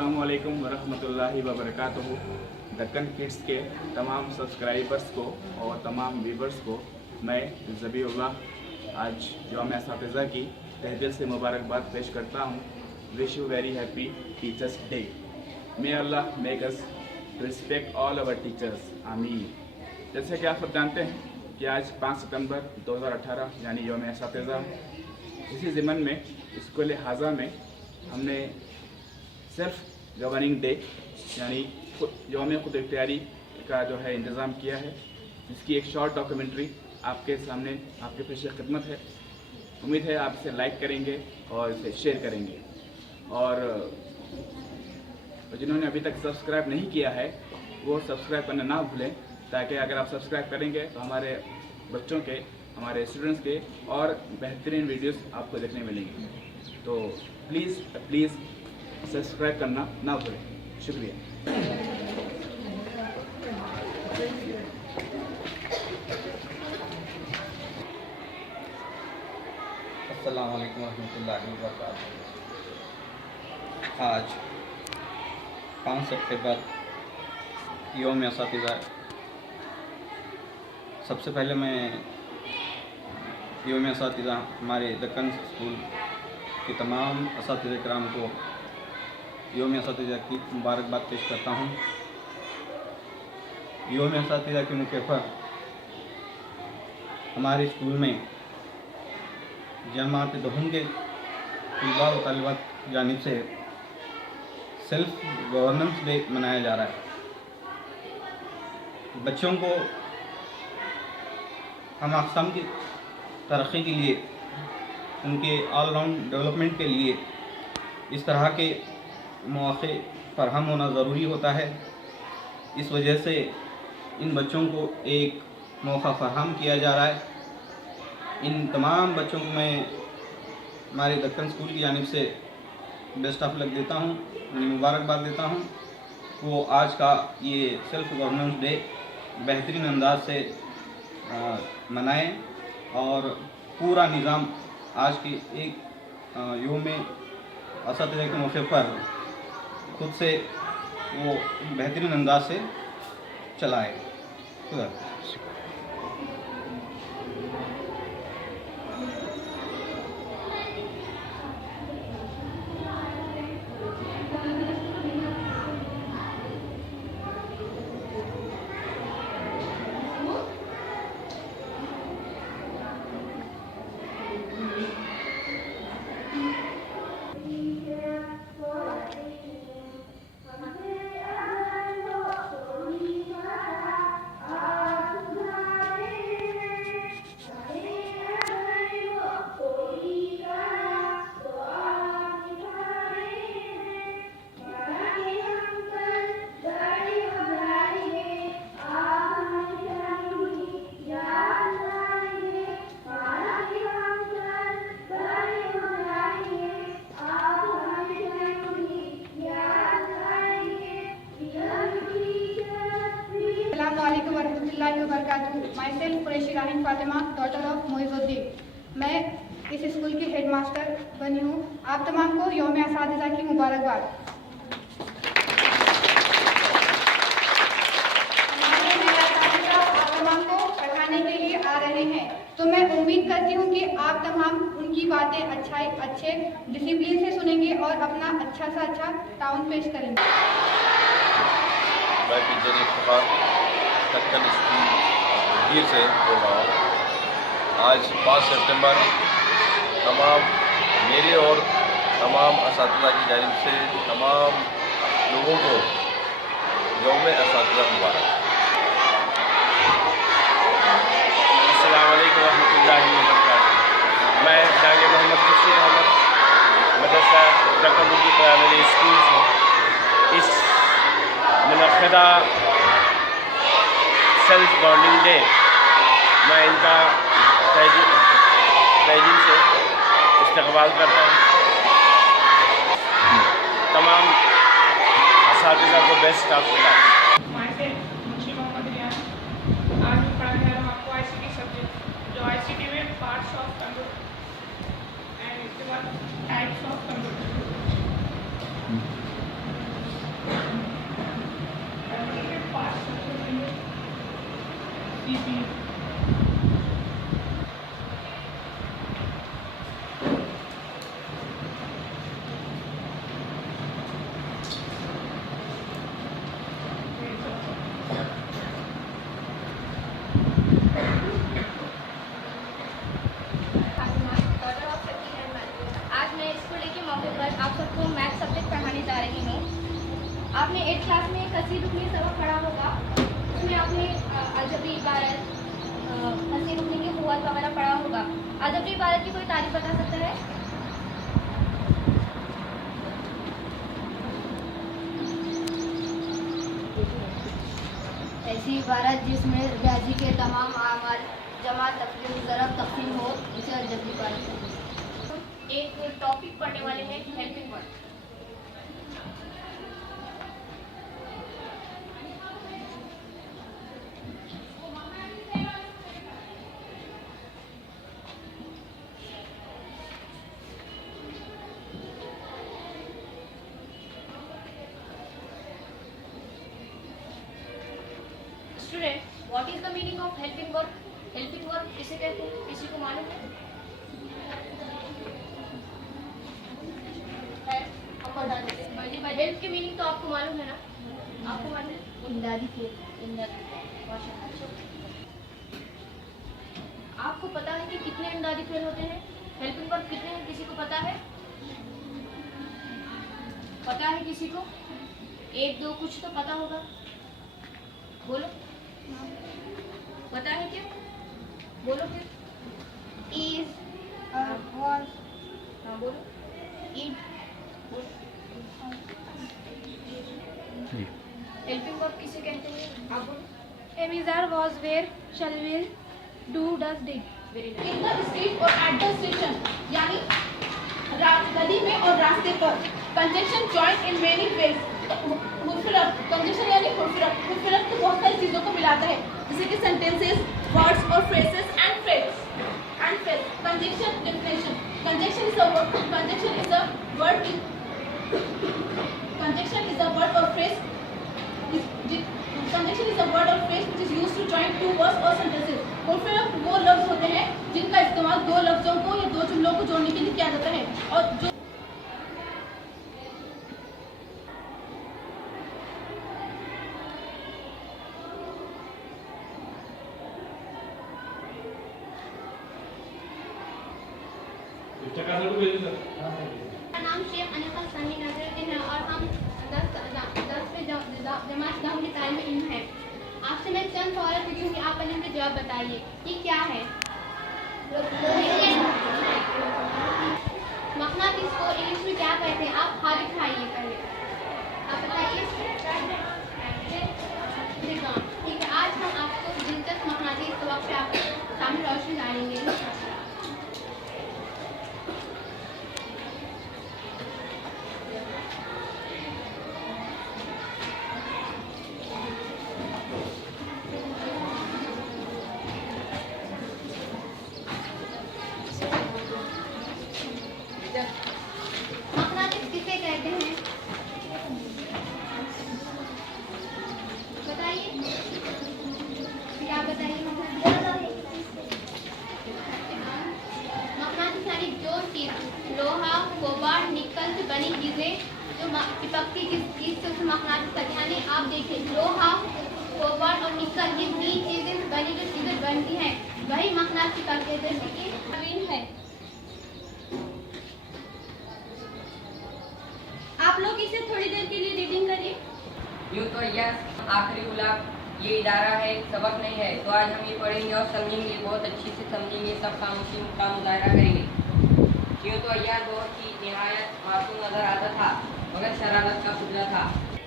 अस्सलामुअलैकुम वरहमतुल्लाहि वबरकातुहू। दक्कन किड्स के तमाम सब्सक्राइबर्स को और तमाम व्यूवर्स को मैं ज़बीउल्लाह आज यौम एसातिज़ा की तहे दिल से मुबारकबाद पेश करता हूँ। Wish you very happy teachers day. May Allah make us respect all our teachers, आमीन। जैसे कि आप सब जानते हैं कि आज 5 सितंबर 2018 यानी यौम एसातिज़ा। इसी ज़िमन में स्कूल हाजा में हमने सेल्फ गवर्निंग डे यानी यौम खुद इख्तियारी का जो है इंतज़ाम किया है, जिसकी एक शॉर्ट डॉक्यूमेंट्री आपके सामने आपके पेश खिदमत है। उम्मीद है आप इसे लाइक करेंगे और इसे शेयर करेंगे, और जिन्होंने अभी तक सब्सक्राइब नहीं किया है वो सब्सक्राइब करना ना भूलें, ताकि अगर आप सब्सक्राइब करेंगे तो हमारे बच्चों के, हमारे स्टूडेंट्स के और बेहतरीन वीडियोस आपको देखने मिलेंगे। तो प्लीज़ सब्सक्राइब करना ना भूलें। शुक्रिया। अस्सलाम वालेकुम रहमतुल्लाहि व बरकातुहू। आज 5 सितंबर यौम एसातिज़ा। सबसे पहले मैं यौम एसातिज़ा हमारे दक्कन स्कूल के तमाम असातिज़ा किराम को यौम एसातिज़ा की मुबारकबाद पेश करता हूँ। यौम एसातिज़ा के मौके पर हमारे स्कूल में जमात दहुम के तलबा व तालिबात की जानिब से सेल्फ गवर्नेंस डे मनाया जा रहा है। बच्चों को हम अक़साम की तरक्की के लिए, उनके ऑलराउंड डेवलपमेंट के लिए इस तरह के मौक़े फराहम होना ज़रूरी होता है। इस वजह से इन बच्चों को एक मौका फराहम किया जा रहा है। इन तमाम बच्चों को मैं हमारे दक्कन स्कूल की जानिब से बेस्ट ऑफ लक देता हूँ, उन्हें मुबारकबाद देता हूँ। वो आज का ये सेल्फ गवर्नेंस डे बेहतरीन अंदाज से मनाएं और पूरा निज़ाम आज के एक यौम एसातिज़ा के मौके पर खुद से वो बेहतरीन अंदाज से चलाएं। खुदा Myself कुरैशी राहीन फातिमा, डॉटर ऑफ मोइजुद्दीन। मैं इस स्कूल की हेडमास्टर बनी हूँ। आप तमाम को यौम एसातिज़ा की मुबारकबाद। हमारे नए एसातिज़ा आप तमाम को पढ़ाने के लिए आ रहे हैं, तो मैं उम्मीद करती हूँ कि आप तमाम उनकी बातें अच्छे डिसिप्लिन से सुनेंगे और अपना अच्छा से अच्छा ताउन पेश करेंगे। मैं टीचर इफ्तिखार दक्कन स्कूल गिर से बोल रहा हूँ। आज 5 सितंबर तमाम मेरे और तमाम असातिज़ा की जानिब से तमाम लोगों को यौम एसातिज़ा मुबारक। अस्सलाम वालेकुम रहमतुल्लाहि व बरकातुहू। मैं जागे मोहम्मद खुर्शीद अहमद मदरसा दक्कन उर्दू प्राइमरी स्कूल से इस मुनक़्क़दा सेल्फ गवर्निंग डे मैं इनका तहे दिल से इस्तक़बाल करता हूँ। तमाम असातिज़ा को बेस्ट ऑफ लक। आज मैं पढ़ाने जा रहा हूँ आपको ICT सब्जेक्ट, जो ICT में पार्ट्स ऑफ कंप्यूटर एंड इसके बाद टाइप्स ऑफ कंप्यूटर। ईदी। आज मैं स्कूल के मौके पर आप सबको मैथ सब्जेक्ट पढ़ाने जा रही हूँ। आपने 8th क्लास में कसीर रुकनी सबक पढ़ा होगा। उसमें आपने अलजबरी इबारत, कसीर रुकनी के हुआत वगैरह पढ़ा होगा। अलजबरी इबारत की कोई तारीफ बता सकता है? ऐसी इबारत जिसमें रियाजी के तमाम आमाल जमा तकसीम ज़रब तकसीम हो, इसे अलजबरी इबारत कहते हैं। एक टॉपिक पढ़ने वाले हैं helping word. Student, what is the meaning of helping work? Helping work किसे कहते हैं? किसी को मालूम है? हेल्प की मीनिंग तो आपको मालूम है ना? आपको मालूम है? इमदादी के इमदादी आपको पता है कि कितने इमदादी फेल होते हैं? हेल्पिंग वर्क कितने हैं? किसी को पता है? पता है किसी को? 1 2 कुछ तो पता होगा। बोलो। पता है क्या? बोलो फिर। is, was, हाँ बोलो। it, हेल्पिंग वर्क किसे कहते हैं? आप बोलो। am, is, are, was, were, shall, will, do, does, did. Very nice. In the street और एट द स्टेशन, यानी गली में और रास्ते पर। Conjunction joint in many ways. Conjunction यानी खुरफरत तो बहुत सारी चीज़ों को मिलाता है, जैसे कि सेंटेंसेस, वर्ड्स और phrases and phrase. Conjunction definition. Conjunction is a word और phrase which is used to join two words or sentences। खुरफरत वो लफ्ज होते हैं जिनका इस्तेमाल 2 लफ्जों को या 2 जुमलों को जोड़ने के लिए किया जाता है, और जो मेरा नाम शेख अनिका सनी नजरुद्दीन है और हम 10वीं जमात दाम की तालीम इल्म है। आपसे मैं चंद सवाल पूछूंगी, आप पहले इनके जवाब बताइए। ये क्या है? मकनातीस को इंग्लिश में क्या कहते हैं? आप खारिज खाइए पहले, आप बताइए। ठीक है, आज हम आपको दिलचस्प मकनातीस सबक पे आपके सामने रोशनी डालेंगे। मकनातीस किसे कहते हैं? बताइए, क्या बताइए? मकनातीस यानी जो चीज लोहा, कोबाल्ट, निकल से बनी चीजें जो चिपकती चीज से उसे मकनातीस कहते हैं। यानी आप देखिए, लोहा, कोबाल्ट और निकल, ये 3 चीजें से बनी जो चीजें बनती हैं वही मकनातीस कहते हैं। जैसे कि नवीन है। आप लोग इसे थोड़ी देर के लिए रीडिंग करिए। यूँ तो यह आखिरी गुलाब ये इदारा है, सबक नहीं है, तो आज हम ये पढ़ेंगे और समझेंगे, बहुत अच्छी से समझेंगे, सब खामोशी का मुजाहरा करेंगे। यूँ तो यह बहुत ही निहायत मासूम नजर आता था, मगर शरारत का पुतला था।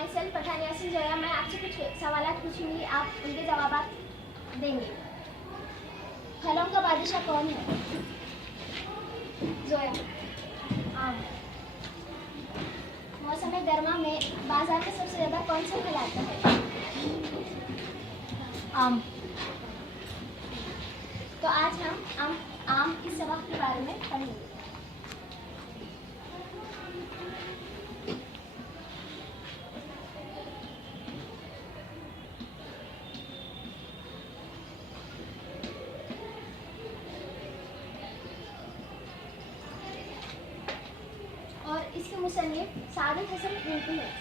आइसल पठान यासिन जोया, मैं आपसे कुछ सवाल पूछूंगी, आप उनके जवाब देंगे। फलों का बादशाह कौन है? जोया। आम। मौसम गर्मा में बाजार में सबसे ज़्यादा कौन सा फल आता है? आम। तो आज हम आम के सबक के बारे में पढ़ेंगे। के मुसन्निफ सादिक हसन रिंकू हैं।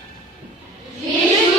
विश्व